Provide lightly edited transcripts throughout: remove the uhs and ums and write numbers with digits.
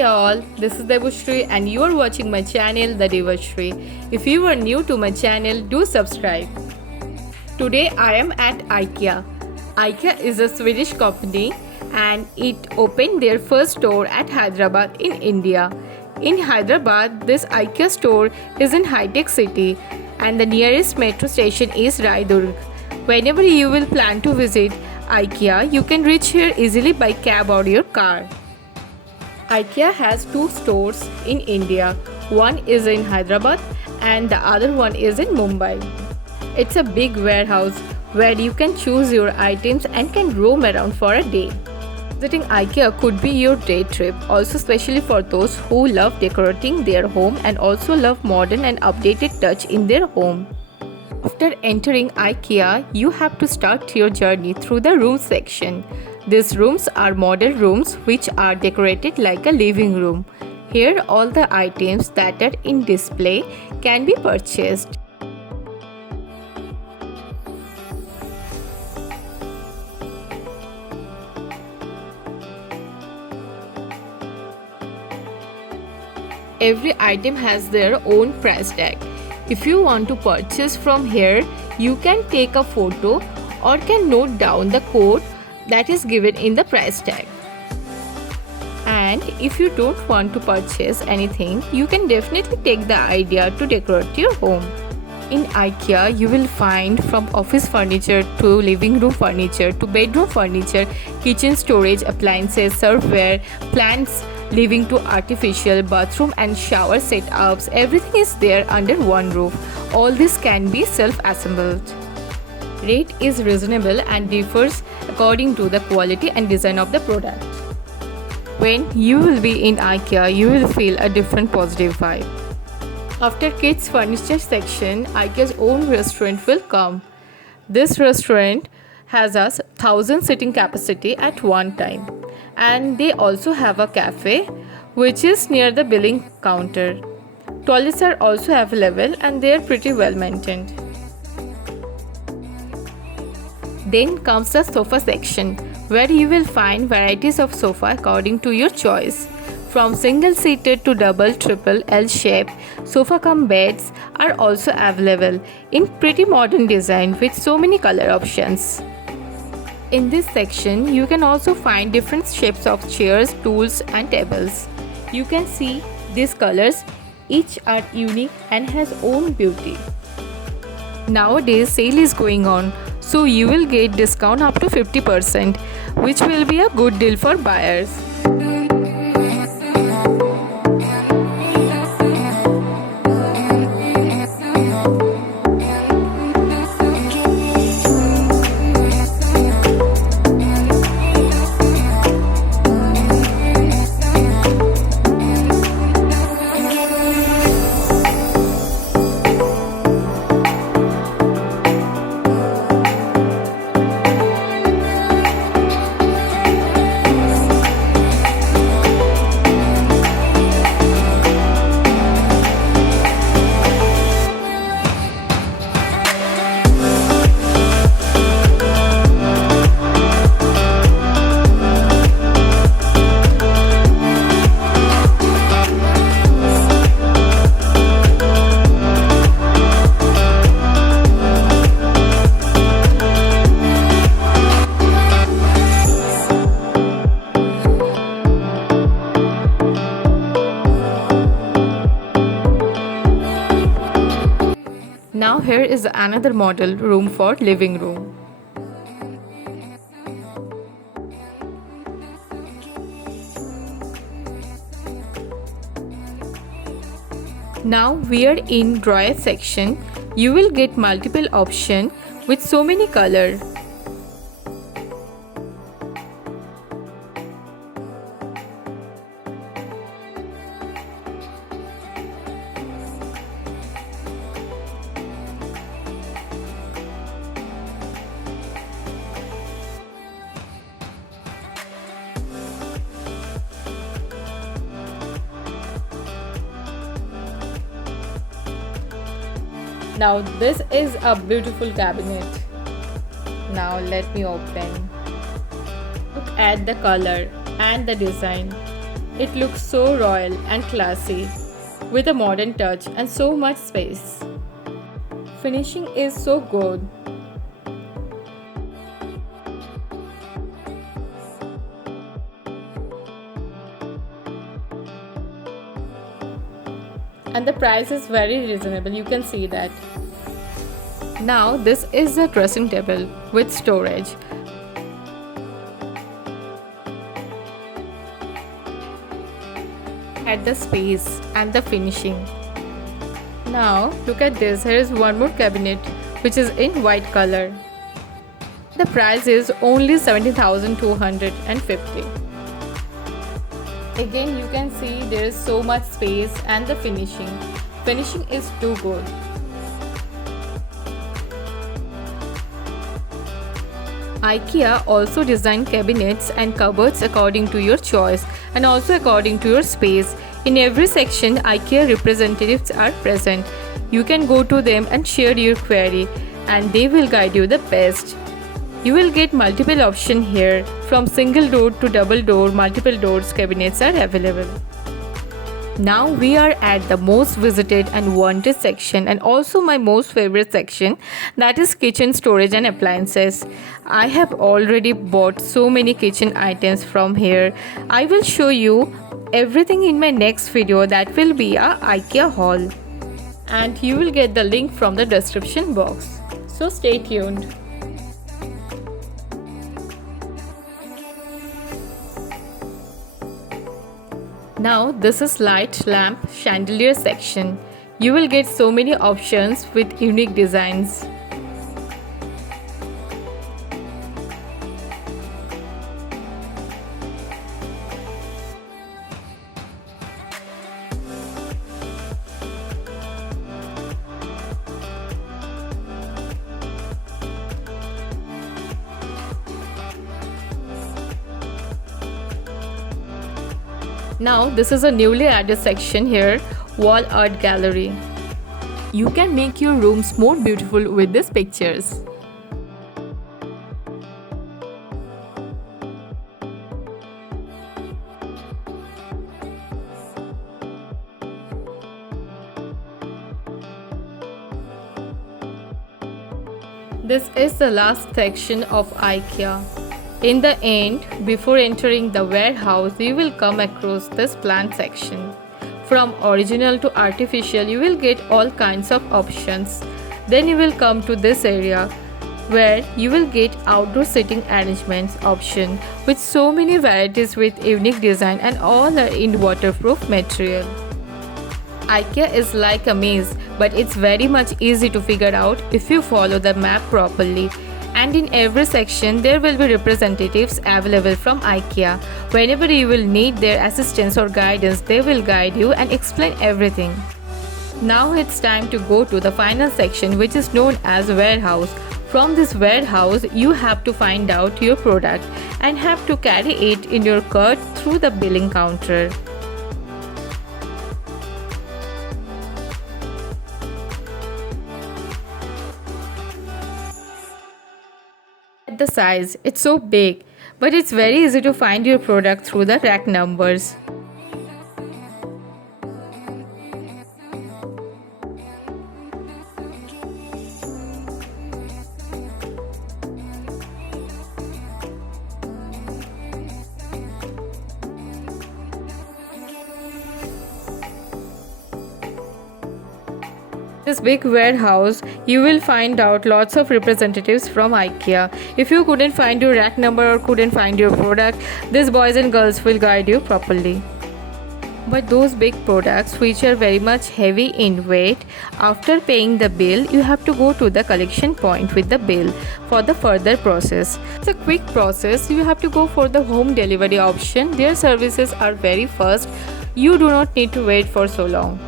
Hi all, this is Diva SREE and you are watching my channel the Diva SREE. If you are new to my channel, do subscribe. Today I am at IKEA. IKEA is a Swedish company and it opened their first store at Hyderabad in India. In Hyderabad, this IKEA store is in high-tech city and the nearest metro station is Raidurg. Whenever you will plan to visit IKEA, you can reach here easily by cab or your car. IKEA has two stores in India. One is in Hyderabad and the other one is in Mumbai. It's a big warehouse where you can choose your items and can roam around for a day. Visiting IKEA could be your day trip, also especially for those who love decorating their home and also love modern and updated touch in their home. After entering IKEA, you have to start your journey through the room section. These rooms are model rooms which are decorated like a living room. Here all the items that are in display can be purchased. Every item has their own price tag. If you want to purchase from here, you can take a photo or can note down the code that is given in the price tag. And if you don't want to purchase anything, you can definitely take the idea to decorate your home. In IKEA, you will find from office furniture to living room furniture to bedroom furniture, kitchen storage, appliances, serveware, plants, living to artificial, bathroom and shower setups. Everything is there under one roof. All this can be self-assembled. Rate is reasonable and differs according to the quality and design of the product. When you will be in IKEA, you will feel a different positive vibe. After kids furniture section, IKEA's own restaurant will come. This restaurant has a 1,000 sitting capacity at one time. And they also have a cafe which is near the billing counter. Toilets are also available and they are pretty well maintained. Then comes the sofa section where you will find varieties of sofa according to your choice. From single-seated to double, triple, L-shape, sofa cum beds are also available in pretty modern design with so many color options. In this section, you can also find different shapes of chairs, stools and tables. You can see these colors, each are unique and has own beauty. Nowadays, sale is going on, so you will get discount up to 50%, which will be a good deal for buyers. Now here is another model room for living room. Now we are in drawer section. You will get multiple options with so many colors. Now this is a beautiful cabinet. Now let me open. Look at the color and the design. It looks so royal and classy with a modern touch and so much space. Finishing is so good. And the price is very reasonable, you can see that. Now this is a dressing table with storage. At the space and the finishing. Now look at this, here is one more cabinet which is in white color. The price is only 17,250. Again you can see there is so much space and the finishing. Finishing is too good. IKEA also designed cabinets and cupboards according to your choice and also according to your space. In every section, IKEA representatives are present. You can go to them and share your query and they will guide you the best. You will get multiple options here. From single door to double door, multiple doors cabinets are available. Now we are at the most visited and wanted section and also my most favorite section, that is kitchen storage and appliances. I have already bought so many kitchen items from here. I will show you everything in my next video, that will be a IKEA haul. And you will get the link from the description box. So stay tuned. Now this is light lamp chandelier section. You will get so many options with unique designs. Now this is a newly added section here, wall art gallery. You can make your rooms more beautiful with these pictures. This is the last section of IKEA. In the end, before entering the warehouse, you will come across this plant section. From original to artificial, you will get all kinds of options. Then you will come to this area where you will get outdoor seating arrangements option with so many varieties with unique design and all are in waterproof material. IKEA is like a maze, but it's very much easy to figure out if you follow the map properly. And in every section there will be representatives available from IKEA. Whenever you will need their assistance or guidance, they will guide you and explain everything. Now it's time to go to the final section, which is known as warehouse. From this warehouse you have to find out your product and have to carry it in your cart through the billing counter. The size, it's so big, but it's very easy to find your product through the rack numbers. This big warehouse, you will find out lots of representatives from IKEA. If you couldn't find your rack number or couldn't find your product, these boys and girls will guide you properly. But those big products which are very much heavy in weight, after paying the bill, you have to go to the collection point with the bill for the further process. It's a quick process. You have to go for the home delivery option. Their services are very fast. You do not need to wait for so long.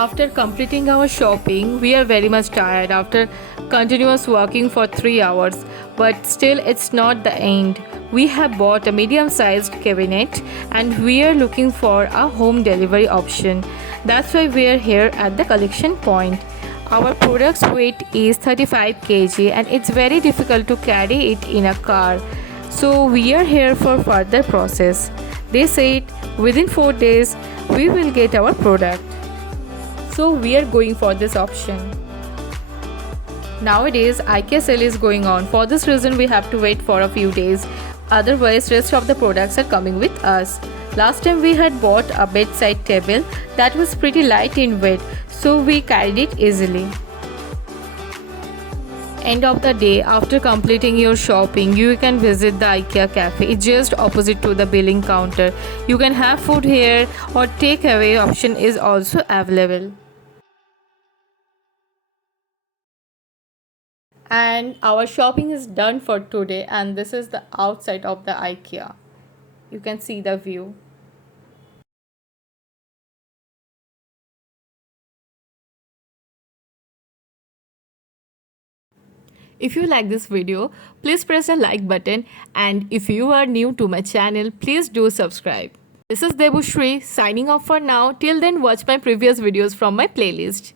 After completing our shopping, we are very much tired after continuous working for 3 hours, but still it's not the end. We have bought a medium-sized cabinet and we are looking for a home delivery option. That's why we are here at the collection point. Our product's weight is 35 kg and it's very difficult to carry it in a car. So we are here for further process. They said within 4 days we will get our product. So we are going for this option. Nowadays IKEA sale is going on. For this reason we have to wait for a few days. Otherwise rest of the products are coming with us. Last time we had bought a bedside table that was pretty light in weight, so we carried it easily. End of the day, after completing your shopping, you can visit the IKEA cafe. It's just opposite to the billing counter. You can have food here or takeaway option is also available. And our shopping is done for today, and this is the outside of the IKEA. You can see the view. If you like this video, please press the like button, and if you are new to my channel, please do subscribe. This is Diva SREE signing off for now. Till then, watch my previous videos from my playlist.